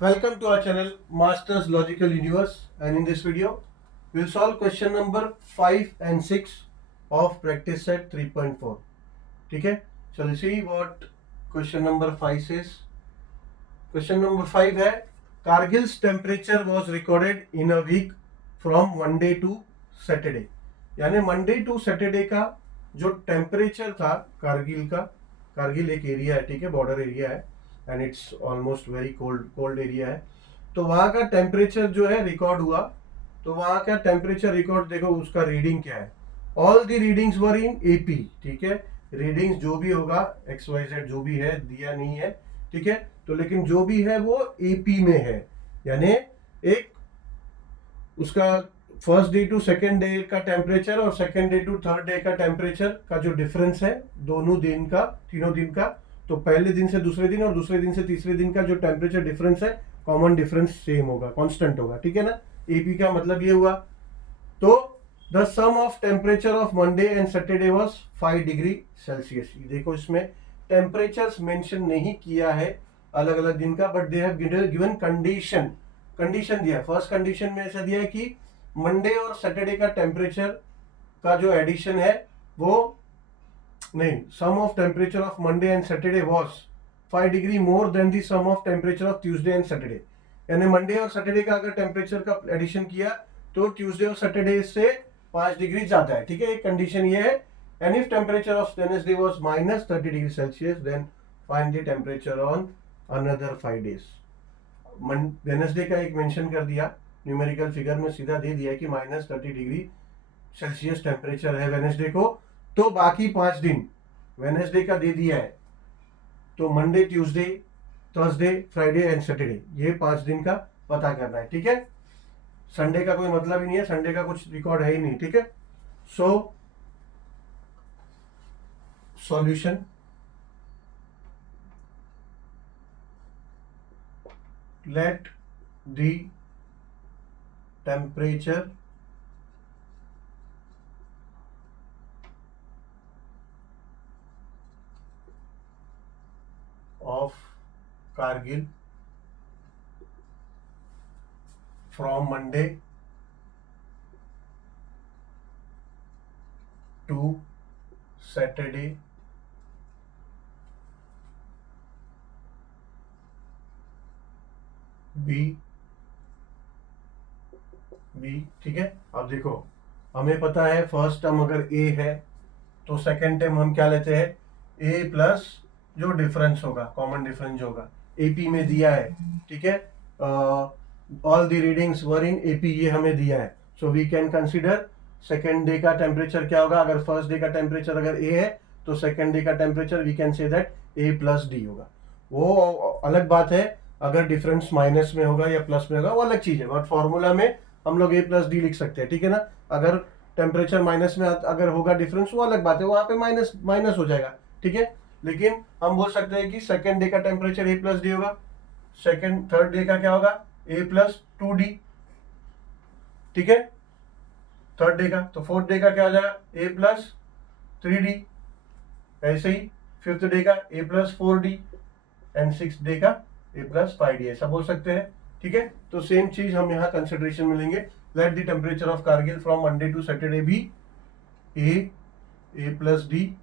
Welcome to our channel Masters Logical Universe, and in this video we will solve question number 5 and 6 of practice set 3.4. ठीक है, so let's see what question number 5 says. Question number 5 है Kargil's temperature was recorded in a week from Monday to Saturday. यानी Monday to Saturday का जो temperature था कारगिल का, कारगिल एक area है, ठीक है, बॉर्डर एरिया है and it's almost very cold area है. तो वहाँ का टेम्परेचर जो है रिकॉर्ड हुआ. तो वहाँ का टेम्परेचर रिकॉर्ड देखो, उसका रीडिंग क्या है. All the readings were in AP. ठीक है, रीडिंग्स जो भी होगा XYZ जो भी है दिया नहीं है, ठीक है, तो लेकिन जो भी है वो एपी में है. यानी एक उसका first day to second day का टेम्परेचर और second day to third day का टेम्परेचर का जो डिफरेंस है दोनों दिन का, तीनों दिन का, तो पहले दिन से दूसरे दिन और दूसरे दिन से तीसरे दिन का जो टेम्परेचर डिफरेंस है, कॉमन डिफरेंस सेम होगा, कांस्टेंट होगा. ठीक है ना. एपी का मतलब ये हुआ. तो the sum of temperature of Monday and Saturday was 5 degree Celsius. देखो इसमें टेम्परेचर्स मेंशन नहीं किया है अलग अलग दिन का, but they have given condition दिया. फर्स्ट कंडीशन में ऐसा दिया है कि मंडे और सैटरडे का टेम्परेचर का जो एडिशन है वो नहीं, sum of temperature of Monday and Saturday was 5 degree more than the sum of temperature of Tuesday and Saturday. यानी मंडे और सैटरडे का अगर टेम्परेचर का एडिशन किया तो ट्यूसडे और सैटरडे से 5 डिग्री ज्यादा है. ठीक है, एक कंडीशन ये है. And if temperature of Wednesday was -30 degree Celsius then find the temperature on another 5 days. Wednesday का एक मेंशन कर दिया, न्यूमेरिकल फिगर में सीधा दे दिया कि -30 डिग्री सेल्सियस टेम्परेचर है वेडनेसडे को. तो बाकी 5 दिन वेडनेसडे का दे दिया है, तो Monday, Tuesday, Thursday, Friday and Saturday, ये 5 दिन का पता करना है. ठीक है, संडे का कोई मतलब ही नहीं है, संडे का कुछ रिकॉर्ड है ही नहीं. ठीक है, so solution. Let the temperature of Kargil from Monday to Saturday be. ठीक है, अब देखो हमें पता है फर्स्ट टर्म अगर ए है तो सेकेंड टर्म हम क्या लेते हैं, ए प्लस जो डिफरेंस होगा, कॉमन डिफरेंस जो होगा, एपी में दिया है. ठीक है, all the readings were in AP, ये हमें दिया है. So we can consider second day का टेम्परेचर क्या होगा. अगर फर्स्ट डे का टेम्परेचर अगर ए है तो सेकेंड डे का temperature we can say that a plus d होगा. वो अलग बात है, अगर डिफरेंस माइनस में होगा या प्लस में होगा वो अलग चीज है, बट फॉर्मूला में हम लोग ए प्लस डी लिख सकते हैं. ठीक है ना. अगर टेम्परेचर माइनस में अगर होगा डिफरेंस वो अलग बात है, वहां पे माइनस हो जाएगा. ठीक है, लेकिन हम बोल सकते हैं कि सेकेंड डे का टेम्परेचर ए प्लस डी होगा, सेकेंड थर्ड डे का क्या होगा, ए प्लस 2D. ठीक है, थर्ड डे का. तो फोर्थ डे का क्या हो जाएगा, ए प्लस 3D. ऐसे ही फिफ्थ डे का a plus 4D and six day का ए प्लस 5D, ऐसा बोल सकते हैं. ठीक है, तो सेम चीज हम यहाँ कंसिडरेशन में लेंगे. Let the temperature of Kargil from Monday to Saturday be a plus d,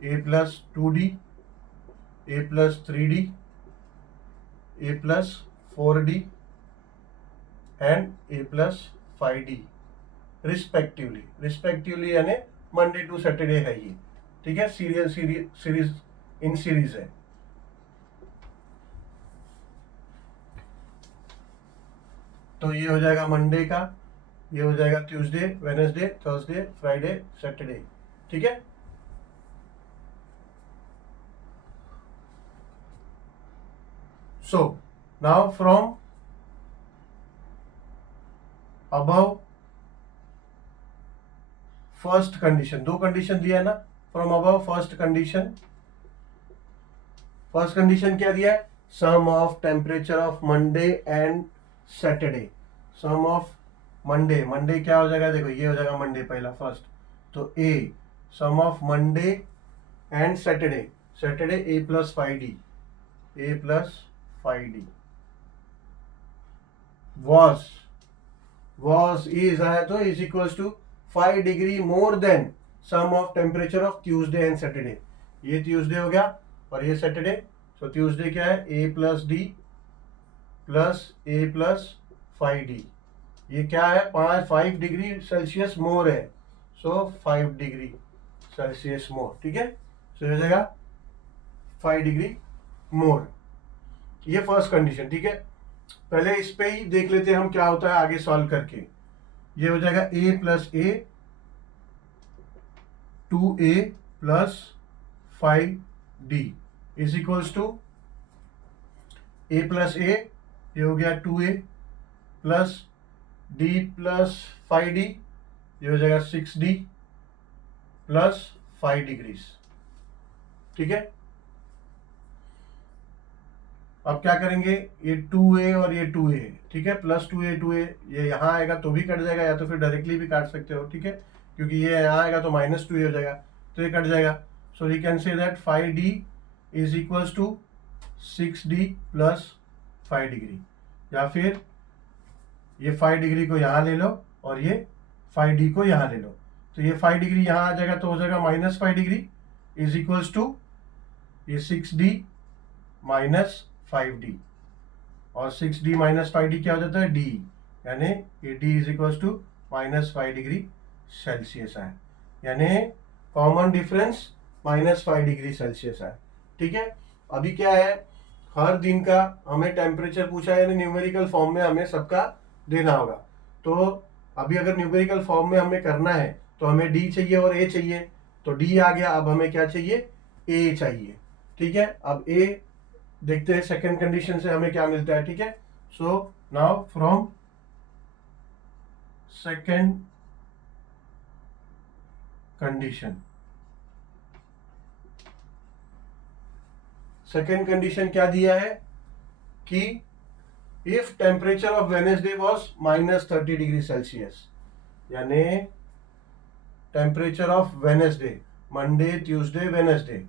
a plus 2D, a plus 3D, a plus 4D and a plus 5D respectively यानी मंडे टू सैटरडे है ये. ठीक है, सीरीज इन सीरीज है. तो ये हो जाएगा मंडे का, ये हो जाएगा Tuesday, Wednesday, Thursday, Friday, Saturday. ठीक है, so now from above first condition, दो कंडीशन दिया है ना. फ्रॉम अबव फर्स्ट कंडीशन क्या दिया है, sum of temperature of Monday and Saturday. Sum of Monday क्या हो जाएगा, देखो ये हो जाएगा मंडे पहला फर्स्ट, तो a sum of Monday and Saturday a plus 5D, was is आया तो is equals to 5 degree more than sum of temperature of Tuesday and Saturday. ये ट्यूसडे हो गया और ये सैटरडे। सो ट्यूसडे क्या है, a plus D plus A plus 5d। ये क्या है, 5 डिग्री सेल्सियस मोर है, सो 5 डिग्री सेल्सियस मोर। ठीक है, सो हो जाएगा 5 डिग्री मोर। ये फर्स्ट कंडीशन। ठीक है, पहले इस पे ही देख लेते हैं हम क्या होता है आगे सॉल्व करके। ये हो जाएगा a plus a 2a plus 5d is equals to a plus a, ये हो गया 2a plus d plus 5d, ये हो जाएगा 6d प्लस 5 डिग्रीज। ठीक है, अब क्या करेंगे, ये 2a और ये 2a, ठीक है, प्लस 2a ये यहाँ आएगा तो भी कट जाएगा, या तो फिर डायरेक्टली भी काट सकते हो। ठीक है, क्योंकि ये यहाँ आएगा तो -2a हो जाएगा, तो ये कट जाएगा। So we can say that 5d is equals to 6d plus 5 degree, या फिर ये 5 डिग्री को यहाँ ले लो और ये 5d को यहाँ ले लो, तो ये 5 डिग्री यहाँ आ जाएगा तो हो जाएगा -5 डिग्री इज इक्वल्स टू ये 6d माइनस 5d, और 6d माइनस 5d क्या हो जाता है, d, यानी ये d is equals to -5 degree Celsius है, यानी कॉमन डिफरेंस -5 डिग्री सेल्सियस है। ठीक है, अभी क्या है, हर दिन का हमें टेम्परेचर पूछा है, यानी न्यूमेरिकल फॉर्म में हमें सबका देना होगा। तो अभी अगर न्यूमेरिकल फॉर्म में हमें करना है तो हमें d चाहिए और a चाहिए, तो d आ गया, अब हमें क्या चाहिए, a चाहिए। ठीक है, अब a देखते हैं सेकेंड कंडीशन से हमें क्या मिलता है। ठीक है, so now from second condition, second condition क्या दिया है कि if temperature of Wednesday was -30 degree Celsius, यानी temperature of Wednesday, Monday Tuesday Wednesday,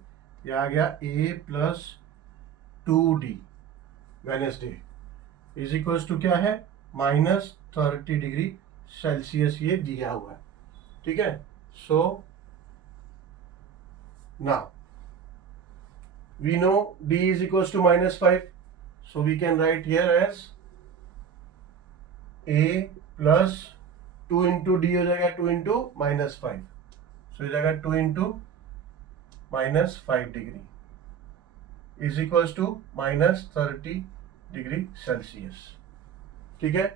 ये आ गया a plus 2d Wednesday is equals to क्या है, -30 डिग्री सेल्सियस, ये दिया हुआ है। ठीक है, so now we know d is equals to -5, so we can write here as a plus 2 into d हो जाएगा 2 into -5, so हो जाएगा 2 into -5 degree is equals to -30 degree Celsius. ठीक है,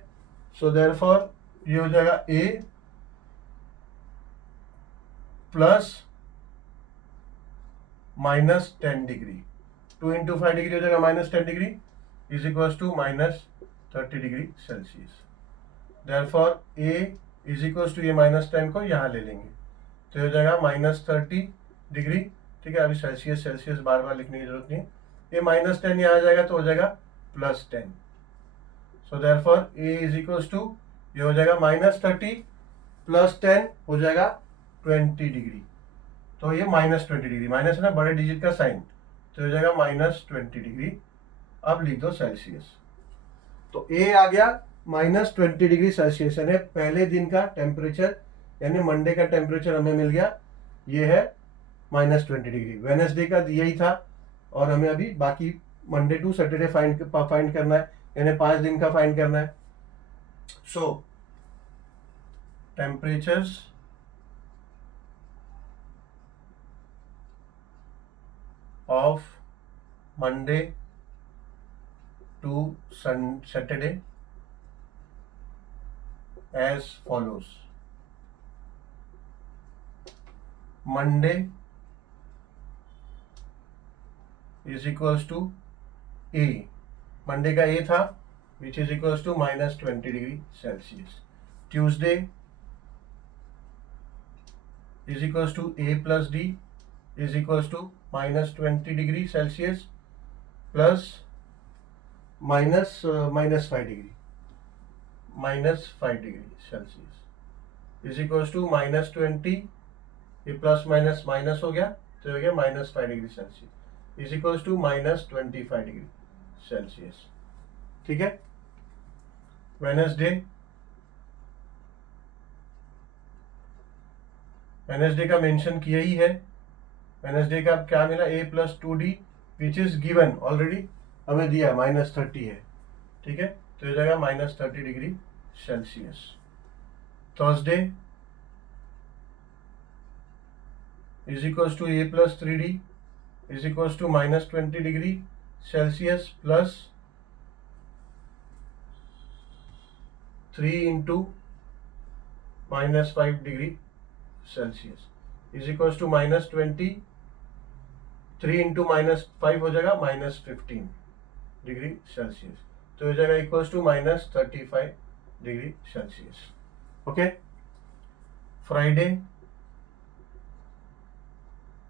सो देयरफॉर ये हो जाएगा a plus -10 degree, 2 into 5 degree हो जाएगा -10 degree is equals to -30 degree Celsius. Therefore a is equals to ये -10 को यहाँ ले लेंगे, तो हो जाएगा -30 डिग्री। ठीक है, अभी सेल्सियस सेल्सियस बार बार लिखने की जरूरत नहीं है, ये -10 यहाँ आ जाएगा तो हो जाएगा +10। So therefore a is equals to ये हो जाएगा -30 + 10 हो जाएगा 20 डिग्री, तो ये -20 डिग्री, माइनस है ना बड़े डिजिट का साइन, तो हो जाएगा -20 डिग्री। अब लिख दो सेल्सियस, तो a आ गया -20 डिग्री सेल्सियस, यानी पहले दिन का टेम्परेचर, यानी मंडे का टेम्परेचर हमें मिल गया, ये है -20 डिग्री। वेनेसडे का यही था, और हमें अभी बाकी मंडे टू सैटरडे फाइंड करना है, यानी 5 दिन का फाइंड करना है। सो temperatures of Monday to Saturday as follows. Monday is equals to a, Monday का a था which is equals to -20 degree Celsius. Tuesday is equals to a plus d is equals to -20 degree Celsius plus -5 degree Celsius is equals to -20, ये plus minus minus हो गया तो हो गया -5 degree Celsius is equals to -25 degree Celsius. ठीक है, Wednesday का mention किया ही है। वेडनेसडे का क्या मिला, a+2d which is given already, हमें दिया है -30 है, ठीक है, तो ये जाएगा -30 degree Celsius. Thursday is equals to a+3d is equals to -20 degree Celsius plus 3 into -5 degree Celsius is equals to -20, 3 into -5 हो जाएगा -15 डिग्री सेल्सियस, तो हो जाएगा equals to -35 degree Celsius. Okay, Friday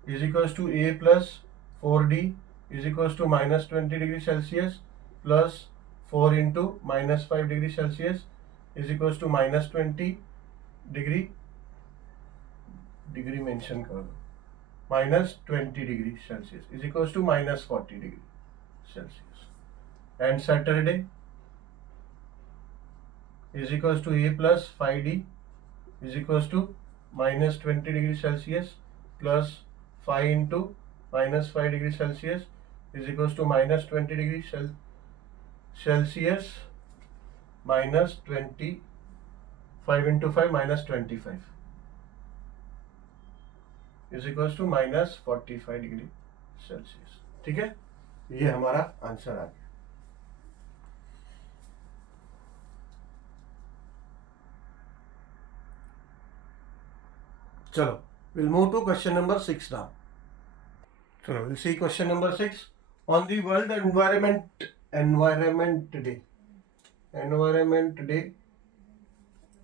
is equals to a+4d is equals to -20 degree Celsius plus 4 into -5 degree Celsius is equals to -20 degree mention कर दो, -20 degree Celsius is equals to -40 degree Celsius. And Saturday is equals to a+5d is equals to -20 degree Celsius plus 5 into -5 degree Celsius is equals to -20 degree Celsius -20, 5 into 5 -25 is equals to -45 degree Celsius. ठीक है, ये हमारा answer आ गया। चलो, we'll move to question number 6 now. So we'll see question number 6 on the World Environment Day.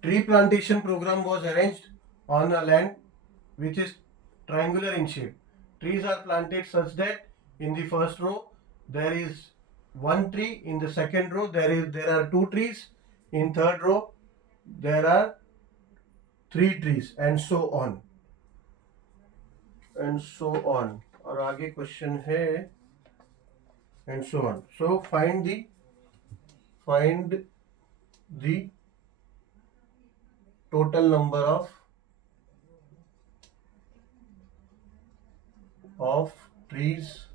Tree plantation program was arranged on a land which is triangular in shape. Trees are planted such that in the first row there is one tree, in the second row there are two trees, in third row there are three trees, and so on. और आगे question है and so on. So find the total number of trees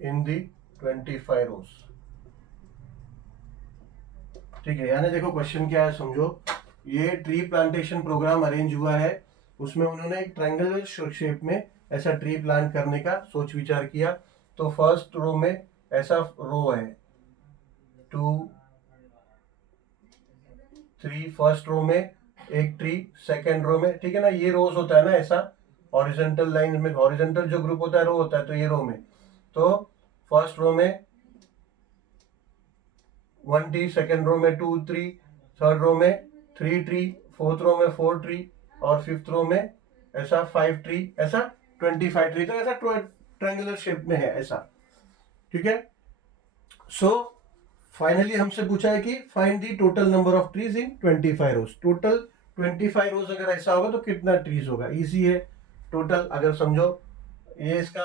in the 25 rows. ठीक है, यानी देखो question क्या है समझो। ये ट्री प्लांटेशन प्रोग्राम अरेंज हुआ है, उसमें उन्होंने एक ट्रायंगुलर शेप में ऐसा ट्री प्लांट करने का सोच विचार किया। तो फर्स्ट रो में ऐसा रो है 2 3, फर्स्ट रो में एक ट्री, सेकेंड रो में, ठीक है ना, ये रोज होता है ना ऐसा, हॉरिजॉन्टल लाइन में हॉरिजॉन्टल जो ग्रुप होता है रो होता है, तो ये रो में तो फर्स्ट रो में 1 ट्री, सेकेंड रो में 2 ट्री, थर्ड रो में 3 ट्री, फोर्थ रो में 4 ट्री और फिफ्थ रो में ऐसा 5 ट्री, ऐसा 25 ट्री, तो ऐसा ट्रायंगुलर शेप में है ऐसा। ठीक है, सो फाइनली हमसे पूछा है कि find the total number of trees in 25 rows. Total 25 rows अगर ऐसा होगा तो कितना ट्रीज होगा, इजी है। टोटल अगर समझो ये इसका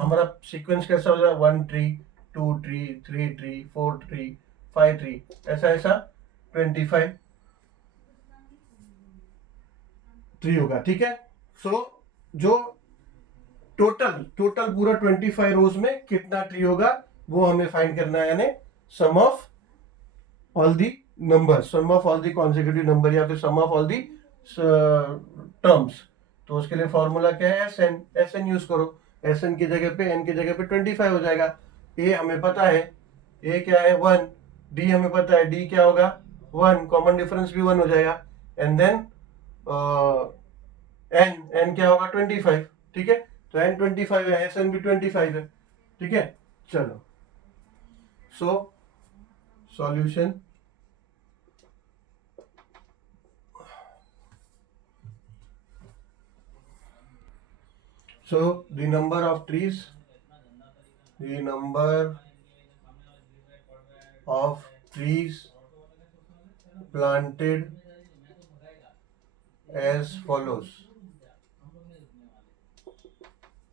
हमारा सीक्वेंस कैसा हो जाएगा, 1 tree, 2 tree, 3 tree, 4 tree, 5 tree, ऐसा ऐसा 25 ट्री होगा। ठीक है, सो जो टोटल पूरा 25 रोज में कितना ट्री होगा वो हमें फाइंड करना है, यानी sum of all the number, sum of all the consecutive number या फिर sum of all the terms. तो उसके लिए फॉर्मूला क्या है, एस एन यूज करो। एस एन की जगह पे एन की जगह पे 25 हो जाएगा। ए हमें पता है, ए क्या है 1, डी हमें पता है, डी क्या होगा 1, कॉमन डिफरेंस भी 1 हो जाएगा, एंड देन एन क्या होगा 25। ठीक है, तो एन 25 है, एस एन भी 25 है। ठीक है, चलो, so solution so the number of trees planted as follows।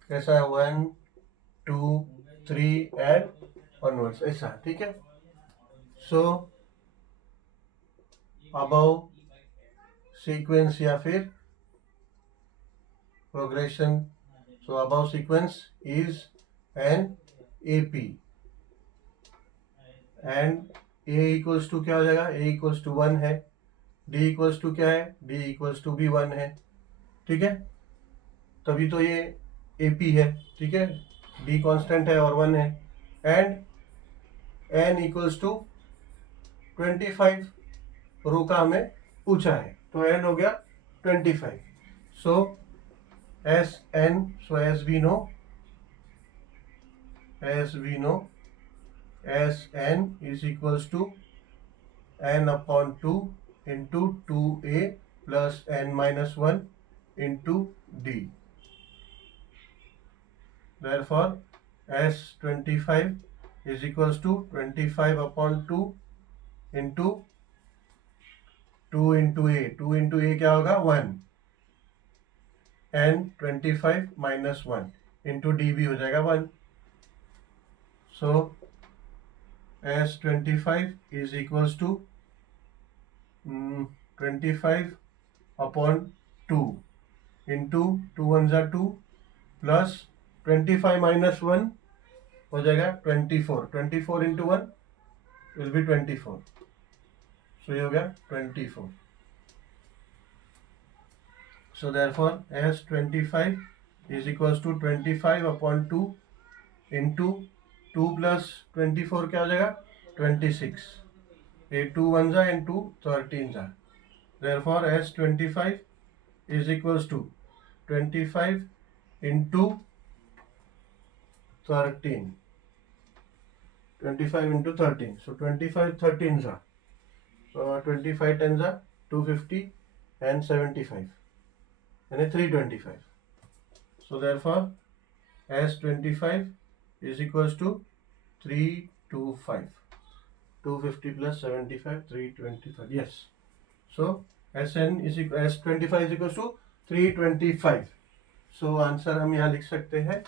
कैसा है 1 2 3 and onwards, ऐसा, ठीक है. So above sequence या फिर progression, so above sequence is an AP and A equals to क्या हो जाएगा, A equals to 1 है, D equals to क्या है, D equals to भी 1 है, ठीक है. तभी तो ये AP है, ठीक है. D कांस्टेंट है और 1 है एंड N इक्वल्स टू 25 रो का हमें पूछा है, तो N हो गया 25. So S N, so S we know S N is equals to n upon 2 into 2a plus n minus 1 into d. Therefore S25 is equals to 25 upon 2 into 2 into a. 2 into a क्या होगा, 1 and 25 minus 1 into d भी हो जाएगा 1. So S25 is equals to 25 upon 2 into 2 ones are 2 plus 25 minus 1 हो जाएगा 24. 24 into 1 will be 24. So ये हो गया 24. So therefore S25 is equals to 25 upon 2 into 2 plus 24 क्या हो जाएगा, 26. ये 2 ones are and 2 13s are. Therefore S25 is equals to 25 into 13. 25 into 13. So 25 13s are. 25 10s are 250 and 75. And 325. So therefore S25 is equals to 325. 250 plus 75, 325. Yes. So S25 is equals to 325. So answer हम यहाँ लिख सकते हैं.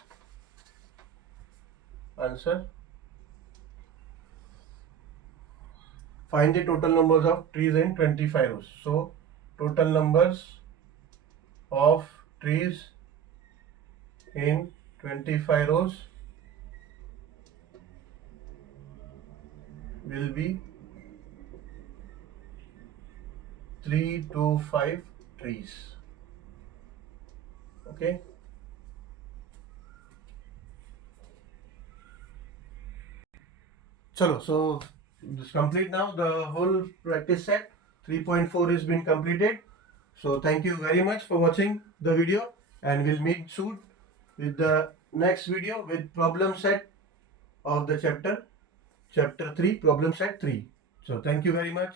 Answer: find the total numbers of trees in 25 rows. So total numbers of trees in 25 rows will be 3 to 5 trees. Okay. Chalo, so this complete now. The whole practice set 3.4 has been completed. So thank you very much for watching the video, and we'll meet soon with the next video with problem set of the chapter 3, problem set 3. So thank you very much.